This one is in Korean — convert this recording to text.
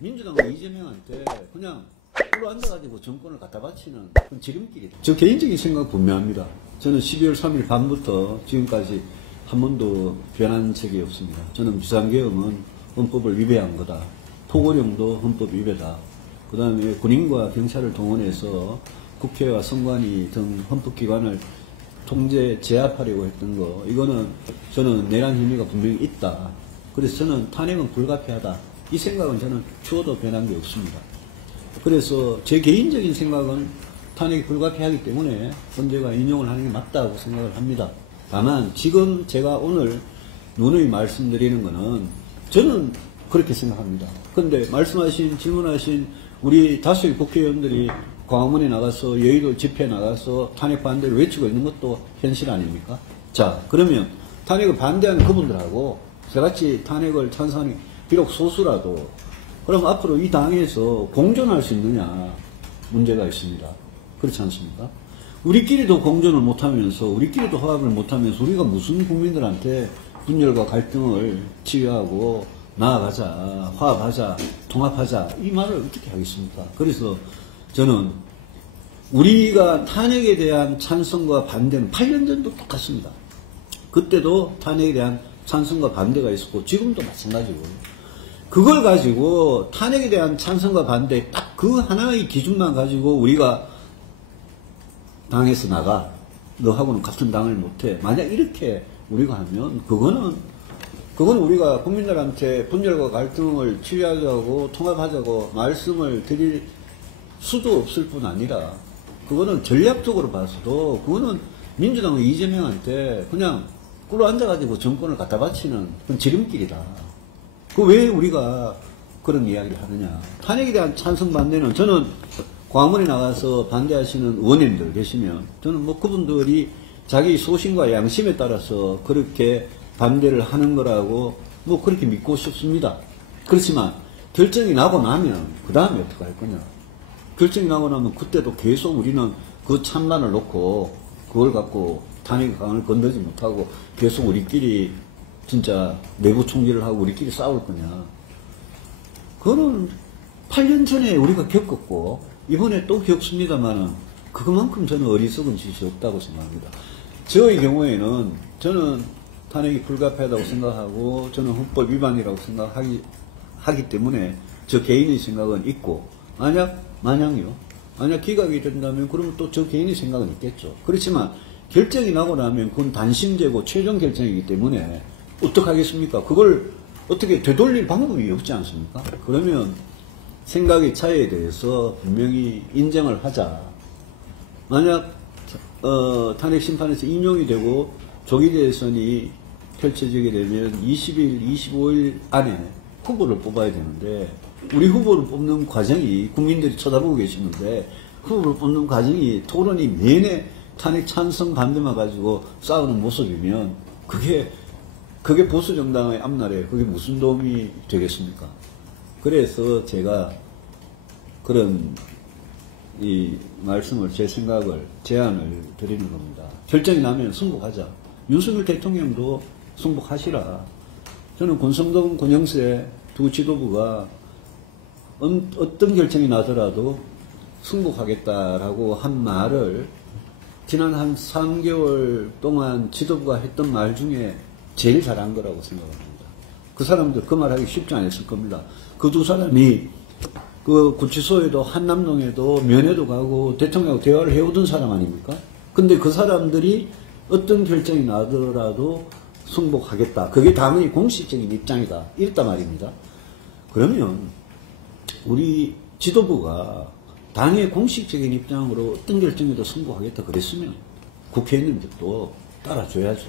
민주당은 이재명한테 그냥 꿀로 앉아가지고 정권을 갖다 바치는 그런 지름길이다. 저 개인적인 생각 분명합니다. 저는 12월 3일 밤부터 지금까지 한 번도 변한 적이 없습니다. 저는 비상계엄은 헌법을 위배한 거다. 포고령도 헌법 위배다. 그 다음에 군인과 경찰을 동원해서 국회와 선관위 등 헌법기관을 통제, 제압하려고 했던 거, 이거는 저는 내란 혐의가 분명히 있다. 그래서 저는 탄핵은 불가피하다. 이 생각은 저는 추호도 변한 게 없습니다. 그래서 제 개인적인 생각은 탄핵이 불가피하기 때문에 헌재가 인용을 하는 게 맞다고 생각을 합니다. 다만 지금 제가 오늘 누누이 말씀드리는 거는 저는 그렇게 생각합니다. 그런데 질문하신 우리 다수의 국회의원들이 광화문에 나가서 여의도 집회에 나가서 탄핵 반대를 외치고 있는 것도 현실 아닙니까? 자, 그러면 탄핵을 반대하는 그분들하고 저같이 탄핵을 찬성하는 비록 소수라도 그럼 앞으로 이 당에서 공존할 수 있느냐 문제가 있습니다. 그렇지 않습니까? 우리끼리도 공존을 못하면서 우리끼리도 화합을 못하면서 우리가 무슨 국민들한테 분열과 갈등을 치유하고 나아가자, 화합하자, 통합하자 이 말을 어떻게 하겠습니까? 그래서 저는 우리가 탄핵에 대한 찬성과 반대는 8년 전도 똑같습니다. 그때도 탄핵에 대한 찬성과 반대가 있었고 지금도 마찬가지고 그걸 가지고 탄핵에 대한 찬성과 반대 딱 그 하나의 기준만 가지고 우리가 당에서 나가 너하고는 같은 당을 못해 만약 이렇게 우리가 하면 그건 우리가 국민들한테 분열과 갈등을 치유하자고 통합하자고 말씀을 드릴 수도 없을 뿐 아니라 그거는 전략적으로 봐서도 그거는 민주당은 이재명한테 그냥 꿀로 앉아가지고 정권을 갖다 바치는 그런 지름길이다. 그 왜 우리가 그런 이야기를 하느냐. 탄핵에 대한 찬성 반대는 저는 광화문에 나가서 반대하시는 의원님들 계시면 저는 뭐 그분들이 자기 소신과 양심에 따라서 그렇게 반대를 하는 거라고 뭐 그렇게 믿고 싶습니다. 그렇지만 결정이 나고 나면 그 다음에 어떻게 할 거냐. 결정이 나고 나면 그때도 계속 우리는 그 찬반을 놓고 그걸 갖고 탄핵의 강을 건너지 못하고 계속 우리끼리 진짜 내부 총질을 하고 우리끼리 싸울 거냐. 그거는 8년 전에 우리가 겪었고 이번에 또 겪습니다만은 그것만큼 저는 어리석은 짓이 없다고 생각합니다. 저의 경우에는 저는 탄핵이 불가피하다고 생각하고 저는 헌법 위반이라고 생각하기 때문에 저 개인의 생각은 있고 만약요. 만약 기각이 된다면 그러면 또 저 개인의 생각은 있겠죠. 그렇지만 결정이 나고 나면 그건 단심제고 최종 결정이기 때문에 어떡하겠습니까? 그걸 어떻게 되돌릴 방법이 없지 않습니까? 그러면 생각의 차이에 대해서 분명히 인정을 하자. 만약 탄핵 심판에서 인용이 되고 조기 대선이 펼쳐지게 되면 20일, 25일 안에 후보를 뽑아야 되는데 우리 후보를 뽑는 과정이 국민들이 쳐다보고 계시는데 후보를 뽑는 과정이 토론이 내내 탄핵 찬성 반대만 가지고 싸우는 모습이면 그게 보수정당의 앞날에 그게 무슨 도움이 되겠습니까? 그래서 제가 그런 이 말씀을 제 생각을 제안을 드리는 겁니다. 결정이 나면 승복하자. 윤석열 대통령도 승복하시라. 저는 권성동, 권영세 두 지도부가 어떤 결정이 나더라도 승복하겠다라고 한 말을 지난 한 3개월 동안 지도부가 했던 말 중에 제일 잘한 거라고 생각합니다. 그 사람들 그 말하기 쉽지 않았을 겁니다. 그 두 사람이 그 구치소에도 한남동에도 면회도 가고 대통령하고 대화를 해오던 사람 아닙니까? 근데 그 사람들이 어떤 결정이 나더라도 승복하겠다. 그게 당의 공식적인 입장이다. 이랬단 말입니다. 그러면 우리 지도부가 당의 공식적인 입장으로 어떤 결정에도 승복하겠다 그랬으면 국회의원님들도 따라줘야죠.